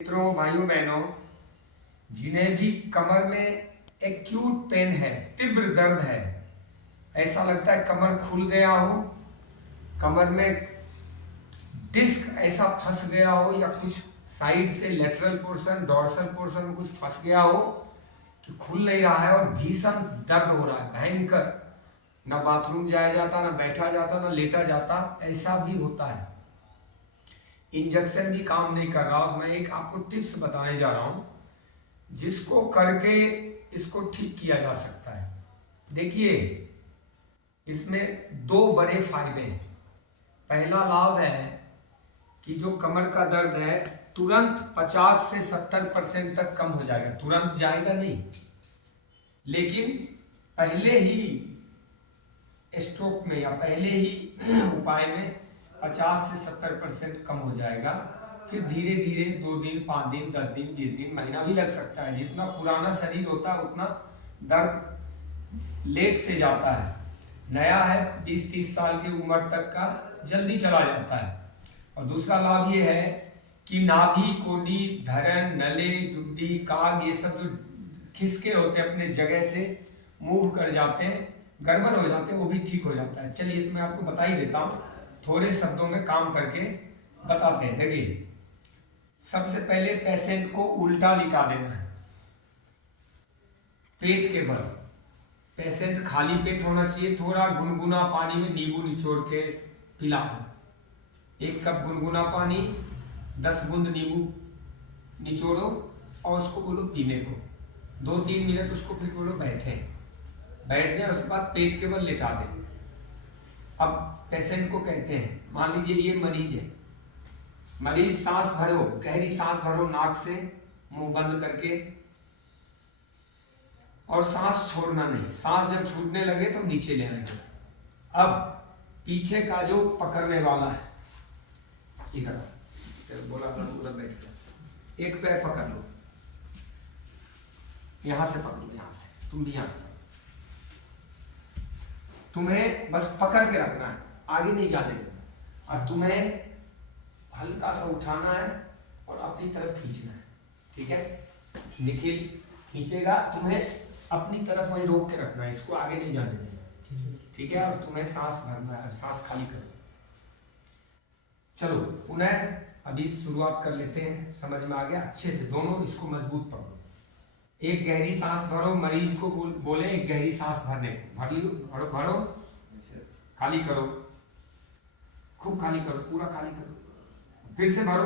मित्रों, भाइयों बहनों, जिन्हें भी कमर में एक्यूट पेन है, तीव्र दर्द है, ऐसा लगता है कमर खुल गया हो, कमर में डिस्क ऐसा फंस गया हो या कुछ साइड से लेटरल पोर्शन डॉर्सल पोर्शन में कुछ फंस गया हो कि खुल नहीं रहा है और भीषण दर्द हो रहा है, भयंकर, ना बाथरूम जाया जाता, ना बैठा जाता, ना लेटा जाता, ऐसा भी होता है। इंजेक्शन भी काम नहीं कर रहा। मैं एक आपको टिप्स बताने जा रहा हूँ जिसको करके इसको ठीक किया जा सकता है। देखिए, इसमें दो बड़े फायदे हैं। पहला लाभ है कि जो कमर का दर्द है तुरंत 50 से 70% तक कम हो जाएगा। तुरंत जाएगा नहीं, लेकिन पहले ही स्ट्रोक में या पहले ही उपाय में 50 से 70% कम हो जाएगा। फिर धीरे धीरे 2 दिन, 5 दिन, 10 दिन, 20 दिन, महीना भी लग सकता है। जितना पुराना शरीर होता है उतना दर्द लेट से जाता है। नया है 20-30 साल की उम्र तक का, जल्दी चला जाता है। और दूसरा लाभ ये है कि नाभि, कोहनी, धरन, नले, डुड्डी, काग, ये सब जो खिसके होते हैं अपने जगह से मूव कर जाते हैं, गड़बड़ हो जाते हैं, वो भी ठीक हो जाता है। चलिए, मैं आपको बता ही देता हूँ, थोड़े शब्दों में काम करके बताते हैं। देखिए, सबसे पहले पेशेंट को उल्टा लिटा देना है, पेट के बल। पेशेंट खाली पेट होना चाहिए। थोड़ा गुनगुना पानी में नींबू निचोड़ के पिला दो। 1 कप गुनगुना पानी, 10 बूंद नींबू निचोड़ो और उसको बोलो पीने को। 2-3 मिनट उसको फिर बोलो बैठ जाए, उसके बाद पेट के बल लिटा दें। अब पेशेंट को कहते हैं, मान लीजिए ये मरीज है, मरीज सांस भरो, गहरी सांस भरो नाक से, मुंह बंद करके, और सांस छोड़ना नहीं। सांस जब छूटने लगे तो नीचे ले आएंगे। अब पीछे का जो पकड़ने वाला है, इधर बोला पूरा बैठ गया, एक पैर पकड़ लो, यहां से पकड़ो, यहां से, तुम भी यहां से। तुम्हें बस पकड़ के रखना है, आगे नहीं जाने देना, और तुम्हें हल्का सा उठाना है और अपनी तरफ खींचना है। ठीक है, निखिल खींचेगा, तुम्हें अपनी तरफ वहीं रोक के रखना है, इसको आगे नहीं जाने देना। ठीक है, और तुम्हें सांस भरना है, सांस खाली करो। चलो पुनः अभी शुरुआत कर लेते हैं। समझ में आ गया अच्छे से? दोनों इसको मजबूत पकड़ो। एक गहरी सांस भरो, मरीज को बोले एक गहरी सांस भरने को, भरो भरो, खाली करो, खूब खाली करो, पूरा खाली करो, फिर से भरो।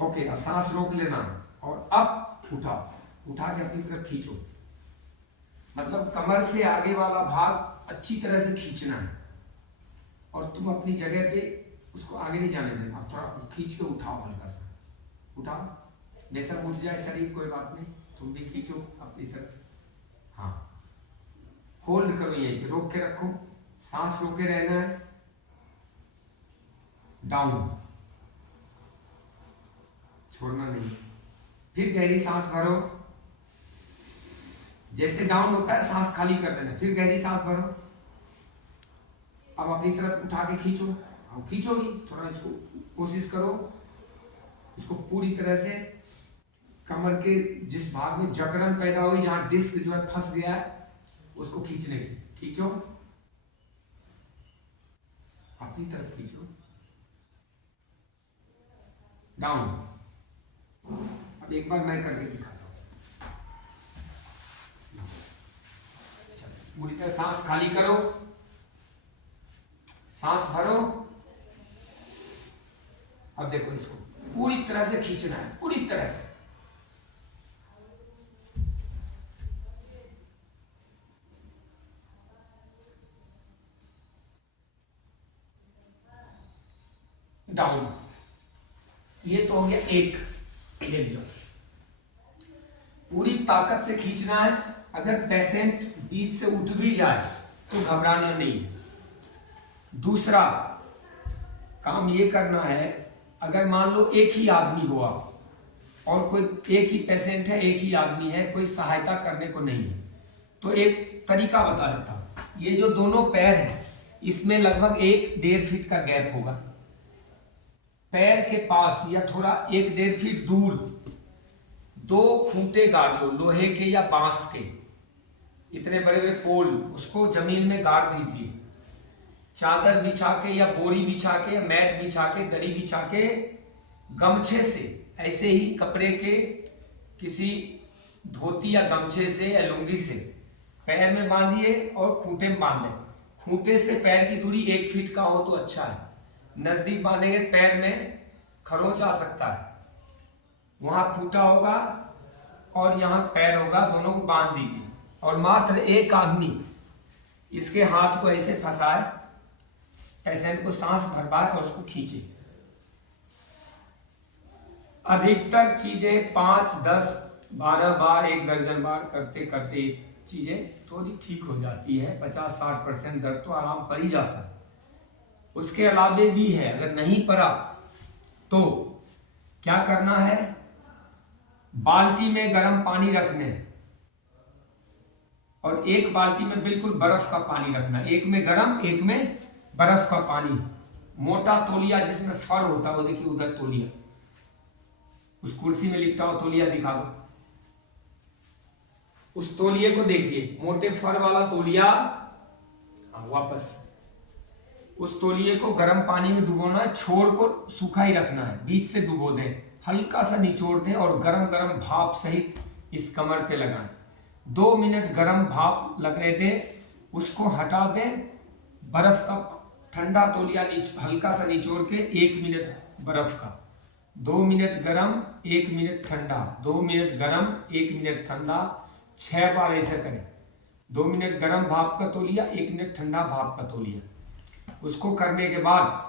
ओके, अब सांस रोक लेना और अब उठा के अपनी तरफ खींचो। मतलब कमर से आगे वाला भाग अच्छी तरह से खींचना है और तुम अपनी जगह पे उसको आगे नहीं जाने देना। थोड़ा खींच के उठाओ, हल्का सा उठाओ, जैसा उठ जाए शरीर, कोई बात नहीं, तुम भी खींचो अपनी तरफ। हाँ, होल्ड करो, यहीं पे रोक के रखो, सांस रोके रहना है। डाउन, छोड़ना नहीं। फिर गहरी सांस भरो, जैसे डाउन होता है सांस खाली कर देना, फिर गहरी सांस भरो। अब अपनी तरफ उठा के खींचो, खींचो भी थोड़ा, इसको कोशिश करो, इसको पूरी तरह से कमर के जिस भाग में जकड़न पैदा हुई, जहां डिस्क जो है फंस गया है, उसको खींचने की, खींचो, अपनी तरफ खींचो, डाउन। अब एक बार मैं करके दिखाता हूं। पूरी तरह सांस खाली करो, सांस भरो। अब देखो, इसको पूरी तरह से खींचना है, पूरी तरह से। डाउन। ये तो हो गया एक लेग जॉइंट। पूरी ताकत से खींचना है। अगर पेशेंट बीच से उठ भी जाए तो घबराना नहीं है। दूसरा काम ये करना है, अगर मान लो एक ही आदमी हुआ और कोई एक ही पेशेंट है, एक ही आदमी है, कोई सहायता करने को नहीं है, तो एक तरीका बता देता हूं। ये जो दोनों पैर हैं, इसमें लगभग 1-1.5 फीट का गैप होगा। पैर के पास या थोड़ा 1-1.5 फीट दूर 2 खूंटे गाड़ लो, लोहे के या बांस के, इतने बड़े बड़े पोल, उसको जमीन में गाड़ दीजिए। चादर बिछा के या बोरी बिछा के या मैट बिछा के, दरी बिछा के, गमछे से, ऐसे ही कपड़े के किसी धोती या गमछे से या लुंगी से पैर में बांधिए और खूंटे में बांध दें। खूंटे से पैर की दूरी 1 फीट का हो तो अच्छा है, नजदीक बांधेंगे पैर में खरोंच आ सकता है। वहां खूंटा होगा और यहाँ पैर होगा, दोनों को बांध दीजिए और मात्र एक आदमी इसके हाथ को ऐसे फंसाए, पेशेंट को सांस भर पाए और उसको खींचे। अधिकतर चीजें 5, 10, 12 बार, 1 दर्जन बार करते करते चीजें थोड़ी ठीक हो जाती है। 50-60% दर्द तो आराम पड़ ही जाता है। उसके अलावे भी है, अगर नहीं पड़ा तो क्या करना है, बाल्टी में गर्म पानी रखने और एक बाल्टी में बिल्कुल बर्फ का पानी रखना, एक में गर्म एक में बर्फ का पानी। मोटा तौलिया जिसमें फर होता है, वो देखिए उधर तौलिया, उस कुर्सी में लिपटा हुआ तौलिया दिखा दो, उस तौलिए को देखिए, मोटे फर वाला तौलिया। वापस उस तौलिए को गर्म पानी में डुबोना है, छोड़ को सूखा ही रखना है, बीच से डुबो दें, हल्का सा निचोड़ दें और गरम गरम भाप सहित इस कमर पे लगाएं। 2 मिनट गरम भाप लगे दें, उसको हटा दें, बर्फ का ठंडा तौलिया हल्का सा निचोड़ के 1 मिनट बर्फ का, 2 मिनट गरम 1 मिनट ठंडा, 2 मिनट गरम 1 मिनट ठंडा, 6 बार ऐसा करें। 2 मिनट गरम भाप का तौलिया, 1 मिनट ठंडा भाप का तौलिया। उसको करने के बाद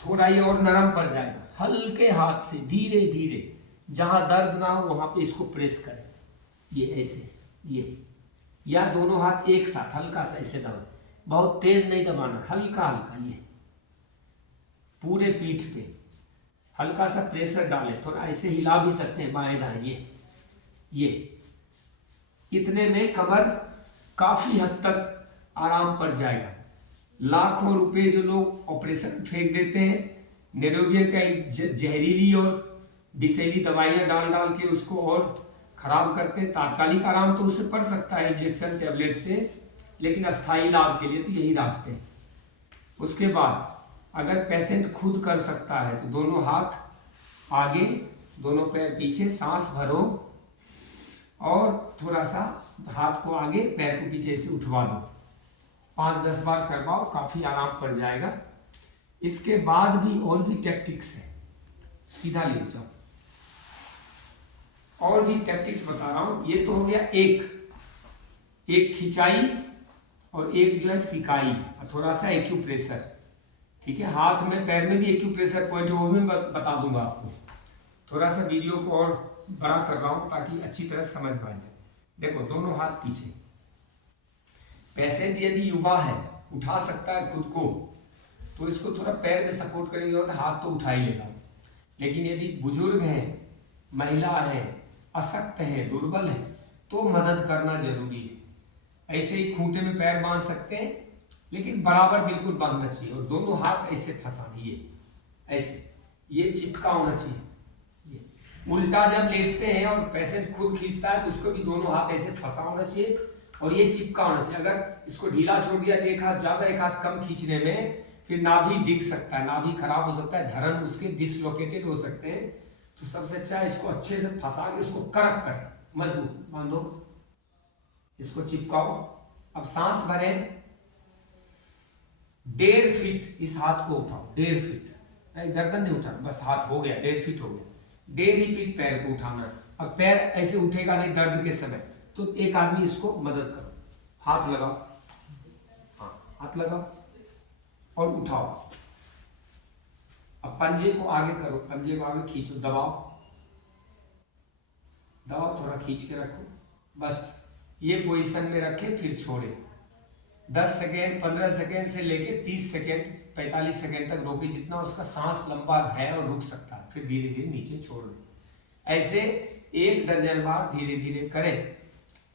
थोड़ा ये और नरम पड़ जाएगा, हल्के हाथ से धीरे धीरे, जहां दर्द ना हो वहां पे इसको प्रेस करें, ये ऐसे, ये, या दोनों हाथ एक साथ हल्का सा ऐसे दबाएं, बहुत तेज नहीं दबाना, हल्का हल्का, ये पूरे पीठ पे हल्का सा प्रेशर डालें, थोड़ा ऐसे हिला भी सकते हैं बाएं दाएं, ये इतने में कमर काफी हद तक आराम पड़ जाएगा। लाखों रुपए जो लोग ऑपरेशन फेंक देते हैं, नेरोबियन का जहरीली और विषैली दवाइयां डाल डाल के उसको और खराब करते हैं। तात्कालिक आराम तो उससे पड़ सकता है इंजेक्शन टैबलेट से, लेकिन अस्थायी लाभ के लिए तो यही रास्ते हैं। उसके बाद अगर पेशेंट खुद कर सकता है तो दोनों हाथ आगे, दोनों पैर पीछे, सांस भरो और थोड़ा सा हाथ को आगे, पैर को पीछे से उठवा दो, 5-10 बार करवाओ, काफी आराम पड़ जाएगा। इसके बाद भी और भी टैक्टिक्स है, सीधा ले जाओ, और भी टैक्टिक्स बता रहा हूं। ये तो हो गया एक खिंचाई और एक जो है सिकाई, थोड़ा सा एक्यूप्रेशर, ठीक है। हाथ में पैर में भी एक्यूप्रेशर पॉइंट है, वो भी बता दूंगा आपको। थोड़ा सा वीडियो को और बड़ा कर रहा हूं ताकि अच्छी तरह समझ पाए। देखो, दोनों हाथ पीछे, पेशेंट यदि युवा है, उठा सकता है खुद को, तो इसको थोड़ा पैर में सपोर्ट करेगा और हाथ तो उठा ही लेगा। लेकिन यदि बुजुर्ग है, महिला है, अशक्त है, दुर्बल है, तो मदद करना जरूरी है। ऐसे ही खूंटे में पैर बांध सकते हैं, लेकिन बराबर बिल्कुल बांधना चाहिए और दोनों हाथ ऐसे फंसाने, ये ऐसे, ये चिपका होना चाहिए। ये उल्टा जब लेटते हैं और पेशेंट खुद खींचता है तो उसको भी दोनों हाथ ऐसे फंसा होना चाहिए और ये चिपका होना चाहिए। अगर इसको ढीला छोड़ दिया, एक हाथ ज्यादा एक हाथ कम खींचने में, फिर नाभि डिग सकता है, नाभि खराब हो सकता है, धड़न उसके डिसलोकेटेड हो सकते हैं। तो सबसे अच्छा है इसको अच्छे से फंसा के उसको करक कर, मजबूत बांधो, इसको चिपकाओ। अब सांस भरें, 1.5 फीट इस हाथ को उठाओ, 1.5 फीट, गर्दन नहीं उठाना, बस हाथ हो गया 1.5 फीट हो गया, 1.5 फीट पैर को उठाना है। अब पैर ऐसे उठेगा नहीं दर्द के समय, तो एक आदमी इसको मदद करो, हाथ लगाओ, हाँ हाथ लगाओ और उठाओ। अब पंजे को आगे करो, पंजे को आगे खींचो, दबाओ दबाओ, थोड़ा खींच के रखो, बस ये पोजीशन में रखे, फिर छोड़े। 10 सेकेंड, 15 सेकेंड से लेके 30 सेकेंड, 45 सेकेंड तक रोके, जितना उसका सांस लंबा है और रुक सकता है, फिर धीरे धीरे नीचे छोड़ दे। ऐसे 1 दर्जन बार धीरे धीरे करें,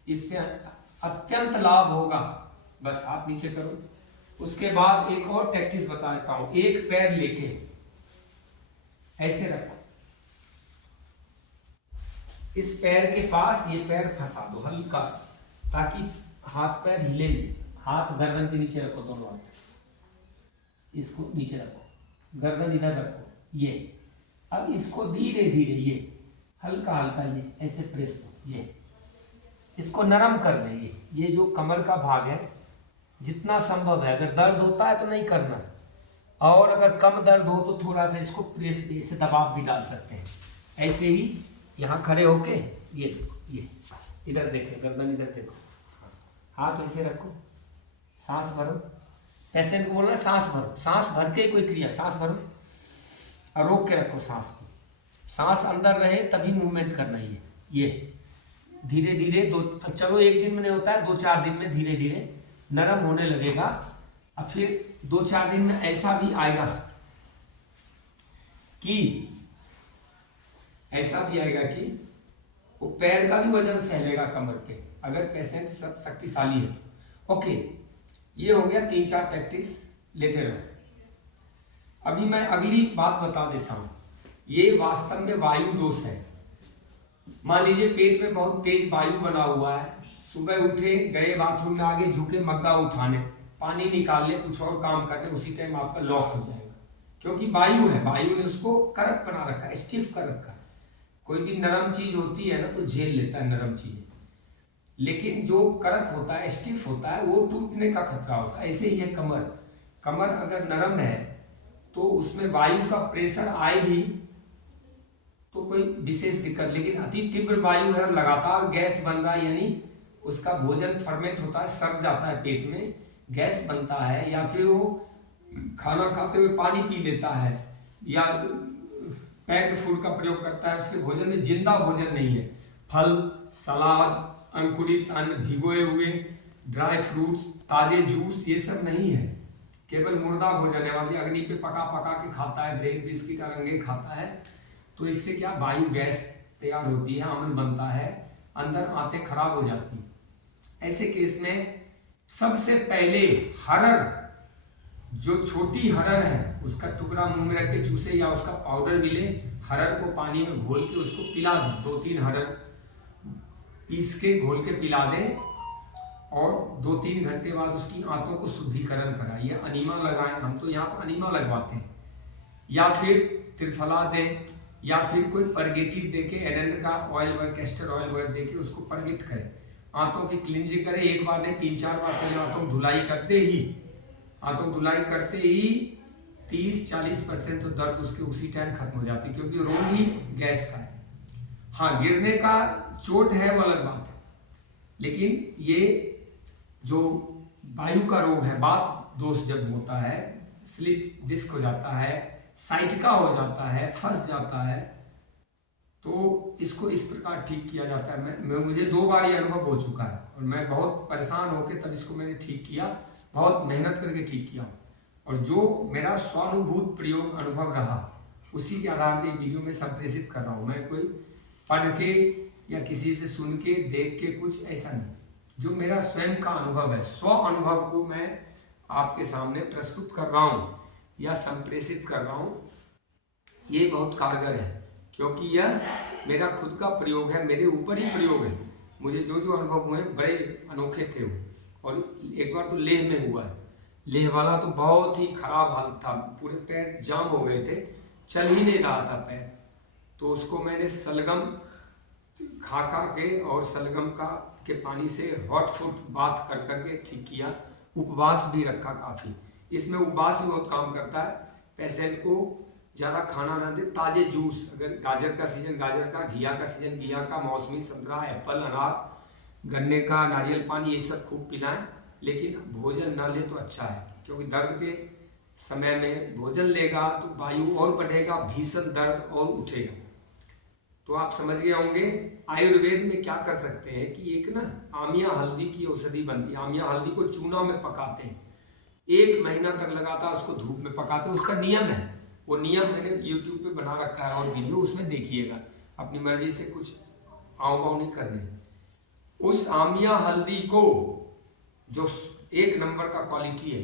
इससे अत्यंत लाभ होगा। बस हाथ नीचे करो, उसके बाद एक और टैक्टिस बता देता हूं। एक पैर लेके ऐसे रखो, इस पैर के पास ये पैर फंसा दो हल्का सा, ताकि हाथ पैर हिले नहीं। हाथ गर्दन के नीचे रखो, दोनों हाथ इसको नीचे रखो, गर्दन इधर रखो, ये। अब इसको धीरे धीरे ये हल्का हल्का ये ऐसे प्रेस दो, ये इसको नरम कर दे। ये जो कमर का भाग है जितना संभव है, अगर दर्द होता है तो नहीं करना, और अगर कम दर्द हो तो थोड़ा सा इसको प्रेस, इसे दबाव भी डाल सकते हैं। ऐसे ही यहाँ खड़े होके ये देखो, ये इधर देखें, गर्दन इधर देखो, हाथ ऐसे रखो, सांस भरो। पेशेंट को बोलना सांस भरो, सांस भर के कोई क्रिया, सांस भरो और रोक के रखो सांस को। सांस अंदर रहे तभी मूवमेंट करना ही है। ये धीरे धीरे चलो एक दिन में नहीं होता है, 2-4 दिन में धीरे धीरे नरम होने लगेगा। अब फिर 2-4 दिन में ऐसा भी आएगा कि वो पैर का भी वजन सह लेगा कमर पे, अगर पेशेंट शक्तिशाली है तो। ओके, ये हो गया 3-4 प्रैक्टिस, लेटे रहो। अभी मैं अगली बात बता देता हूं। ये वास्तव में वायु दोष है। मान लीजिए पेट में बहुत तेज वायु बना हुआ है, सुबह उठे, गए बाथरूम में, आगे झुके मग्गा उठाने, पानी निकालने, कुछ और काम करने, उसी टाइम आपका लॉक हो जाएगा, क्योंकि वायु है, वायु ने उसको करक बना रखा है, स्टिफ कर रखा है। कोई भी नरम चीज होती है ना तो झेल लेता है नरम चीज, लेकिन जो करक होता है, स्टिफ होता है, वो टूटने का खतरा होता है। ऐसे ही है कमर। कमर अगर नरम है तो उसमें वायु का प्रेशर आए भी तो कोई विशेष दिक्कत, लेकिन अति तीव्र वायु है और लगातार गैस बन रहा है, यानी उसका भोजन फर्मेंट होता है, सड़ जाता है, पेट में गैस बनता है, या फिर वो खाना खाते हुए पानी पी लेता है, या पैक्ड फूड का प्रयोग करता है, उसके भोजन में जिंदा भोजन नहीं है, फल, सलाद, अंकुरित अन्न, भिगोए हुए ड्राई फ्रूट्स, ताजे जूस, ये सब नहीं है, केवल मुर्दा भोजन है, मतलब अग्नि पे पका पका के खाता है, ब्रेड बिस्किट अरंगे खाता है। तो इससे क्या वायु गैस तैयार होती है, अम्ल बनता है, अंदर आंतें खराब हो जाती हैं। ऐसे केस में सबसे पहले हरड़, जो छोटी हरड़ है उसका टुकड़ा मुंह में रख के चूसे, या उसका पाउडर मिले, हरड़ को पानी में घोल के उसको पिला दें, 2-3 हरड़ पीस के घोल के पिला दें, और 2-3 घंटे बाद उसकी आंतों को शुद्धिकरण कराइए। अनीमा लगाएं, हम तो यहाँ पर अनीमा लगवाते हैं, या फिर त्रिफला दें, या फिर कोई परगेटिव देके, एडेंड का oil work, castor oil work देके उसको परगेट करें, आंतों की क्लिंजिंग करें। एक बार नहीं, 3-4 बार करें। आंतों धुलाई करते ही 30-40% तो दर्द उसके उसी टाइम खत्म हो जाती है, क्योंकि रोग ही गैस का है। हाँ, गिरने का चोट है वो अलग बात है, लेकिन ये जो वायु का रोग है, बात दोष जब होता है, स्लिप डिस्क हो जाता है, साइटिका हो जाता है, फंस जाता है, तो इसको इस प्रकार ठीक किया जाता है। मुझे 2 बार ये अनुभव हो चुका है, और मैं बहुत परेशान होकर तब इसको मैंने ठीक किया, बहुत मेहनत करके ठीक किया, और जो मेरा स्वानुभूत प्रयोग अनुभव रहा उसी के आधार पर वीडियो में संप्रेषित कर रहा हूँ। मैं कोई पढ़ के या किसी से सुन के देख के कुछ ऐसा नहीं, जो मेरा स्वयं का अनुभव है, स्व अनुभव को मैं आपके सामने प्रस्तुत कर रहा हूँ या संप्रेषित कर रहा हूँ। ये बहुत कारगर है, क्योंकि यह मेरा खुद का प्रयोग है, मेरे ऊपर ही प्रयोग है। मुझे जो जो अनुभव हुए बड़े अनोखे थे वो, और एक बार तो लेह में हुआ है। लेह वाला तो बहुत ही खराब हालत था, पूरे पैर जाम हो गए थे, चल ही नहीं रहा था पैर। तो उसको मैंने सलगम खा के और सलगम के पानी से हॉट फुट बाथ कर करके ठीक किया। उपवास भी रखा काफ़ी, इसमें उपवास भी बहुत काम करता है। पेशेंट को ज़्यादा खाना ना दे, ताजे जूस, अगर गाजर का सीजन गाजर का, घिया का सीजन घिया का, मौसमी संतरा, एप्पल, अनार, गन्ने का, नारियल पानी, ये सब खूब पिलाएं, लेकिन भोजन ना ले तो अच्छा है, क्योंकि दर्द के समय में भोजन लेगा तो वायु और बढ़ेगा, भीषण दर्द और उठेगा। तो आप समझ गए होंगे आयुर्वेद में क्या कर सकते हैं कि एक ना आमिया हल्दी की औषधि बनती है। आमिया हल्दी को चूना में पकाते हैं, 1 महीना तक लगातार उसको धूप में पकाते हैं। उसका नियम है, वो नियम मैंने YouTube पे बना रखा है, और वीडियो उसमें देखिएगा, अपनी मर्जी से कुछ आव बाव नहीं करने। उस आमिया हल्दी को, जो 1 नंबर का क्वालिटी है,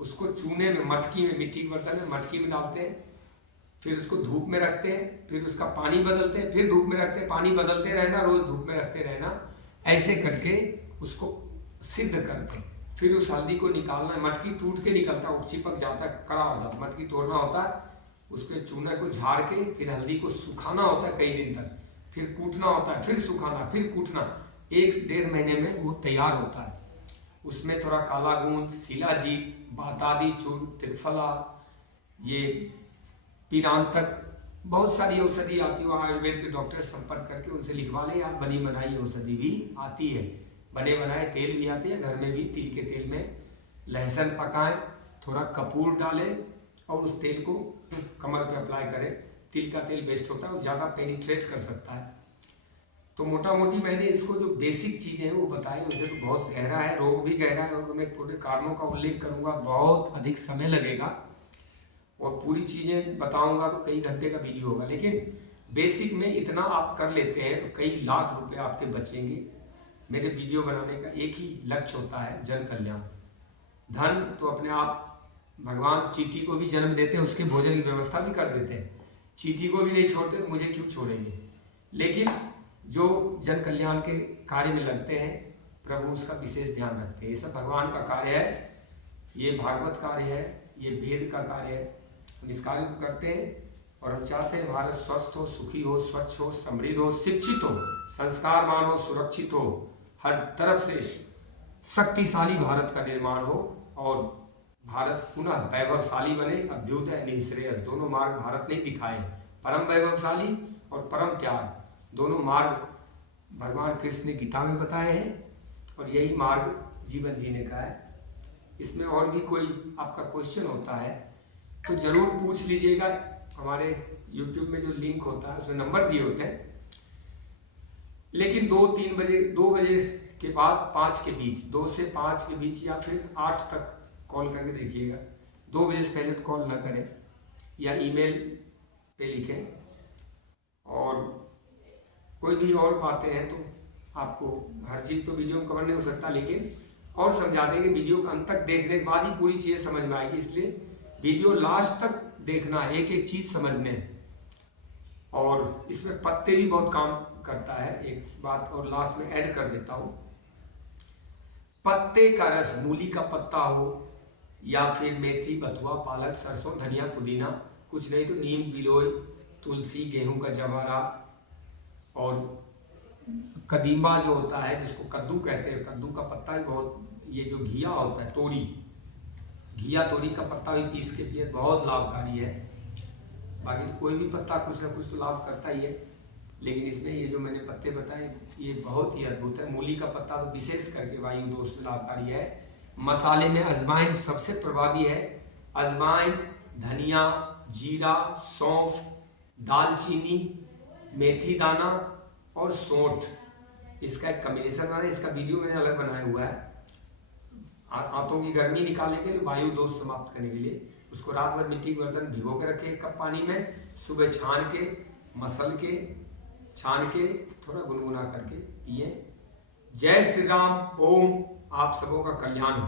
उसको चूने में, मटकी में, मिट्टी के बर्तन में मटकी में डालते हैं, फिर उसको धूप में रखते हैं, फिर उसका पानी बदलते हैं, फिर धूप में रखते हैं, पानी बदलते रहना, रोज धूप में रखते रहना, ऐसे करके उसको सिद्ध करते हैं। फिर उस हल्दी को निकालना है, मटकी टूट के निकलता है, वो चिपक जाता है, कड़ा हो जाता है, मटकी तोड़ना होता है, उसके चूने को झाड़ के फिर हल्दी को सुखाना होता है कई दिन तक, फिर कूटना होता है, फिर सुखाना, फिर कूटना, 1-1.5 महीने में वो तैयार होता है। उसमें थोड़ा काला गूंद, शिलाजीत, बातादी चूर्ण, त्रिफला, ये पीरांतक, बहुत सारी औषधि आती है। आयुर्वेद के डॉक्टर संपर्क करके उनसे लिखवा लें, आप बनी बनाई औषधि भी आती है, बने बनाए तेल भी आते हैं घर में भी। तिल के तेल में लहसुन पकाएं, थोड़ा कपूर डालें और उस तेल को कमर पे अप्लाई करें। तिल का तेल बेस्ट होता है, वो ज़्यादा पेनिट्रेट कर सकता है। तो मोटा मोटी मैंने इसको जो बेसिक चीज़ें हैं वो बताई, उसे तो बहुत गहरा है, रोग भी गहरा है, और मैं पूरे कारणों का उल्लेख करूँगा, बहुत अधिक समय लगेगा, और पूरी चीज़ें बताऊँगा तो कई घंटे का वीडियो होगा। लेकिन बेसिक में इतना आप कर लेते हैं तो कई लाख रुपए आपके बचेंगे। मेरे वीडियो बनाने का एक ही लक्ष्य होता है, जन कल्याण। धन तो अपने आप भगवान चींटी को भी जन्म देते हैं, उसके भोजन की व्यवस्था भी कर देते हैं, चींटी को भी नहीं छोड़ते तो मुझे क्यों छोड़ेंगे। लेकिन जो जन कल्याण के कार्य में लगते हैं, प्रभु उसका विशेष ध्यान रखते हैं। ये सब भगवान का कार्य है, ये भागवत कार्य है, ये वेद का कार्य है। हम इस कार्य को करते हैं और हम चाहते हैं भारत स्वस्थ हो, सुखी हो, स्वच्छ हो, समृद्ध हो, शिक्षित हो, संस्कारवान हो, सुरक्षित हो, हर तरफ से शक्तिशाली भारत का निर्माण हो, और भारत पुनः वैभवशाली बने। अभ्युदय निःश्रेयस दोनों मार्ग भारत ने दिखाए, परम वैभवशाली और परम त्याग, दोनों मार्ग भगवान कृष्ण ने गीता में बताए हैं, और यही मार्ग जीवन जीने का है। इसमें और भी कोई आपका क्वेश्चन होता है तो जरूर पूछ लीजिएगा। हमारे YouTube में जो लिंक होता है उसमें नंबर दिए होते हैं, लेकिन 2-3 बजे, 2 बजे के बाद 5 के बीच, 2 से 5 के बीच, या फिर 8 तक कॉल करके देखिएगा। 2 बजे से पहले तो कॉल ना करें, या ईमेल पे लिखें। और कोई भी और बातें हैं तो आपको हर चीज़ तो वीडियो में कवर नहीं हो सकता, लेकिन और समझा देंगे। वीडियो को अंत तक देखने के बाद ही पूरी चीज़ें समझ में आएगी, इसलिए वीडियो लास्ट तक देखना, एक एक चीज़ समझने। और इसमें पत्ते भी बहुत काम करता है। एक बात और लास्ट में ऐड कर देता हूँ, पत्ते का रस, मूली का पत्ता हो या फिर मेथी, बथुआ, पालक, सरसों, धनिया, पुदीना, कुछ नहीं तो नीम, गिलोय, तुलसी, गेहूं का जवारा, और कदीमा जो होता है जिसको कद्दू कहते हैं, कद्दू का पत्ता ही बहुत, ये जो घिया होता है, तोरी, घिया तोरी का पत्ता भी पीस के पिए, बहुत लाभकारी है। बाकी तो कोई भी पत्ता कुछ ना कुछ तो लाभ करता ही है, लेकिन इसमें ये जो मैंने पत्ते बताए ये बहुत ही अद्भुत है। मूली का पत्ता तो विशेष करके वायु दोष में लाभकारी है। मसाले में अजवाइन सबसे प्रभावी है। अजवाइन, धनिया, जीरा, सौंफ, दालचीनी, मेथी दाना और सौंठ, इसका एक कॉम्बिनेशन बना है। इसका वीडियो मैंने अलग बनाया हुआ है। आंतों की गर्मी निकालने के लिए, वायु दोष समाप्त करने के लिए। उसको रात भर मिट्टी के बर्तन भिगो के रखें 1 कप पानी में, सुबह छान के, मसल के, छान के थोड़ा गुनगुना करके पिए। जय श्री राम। ओम। आप सबों का कल्याण हो।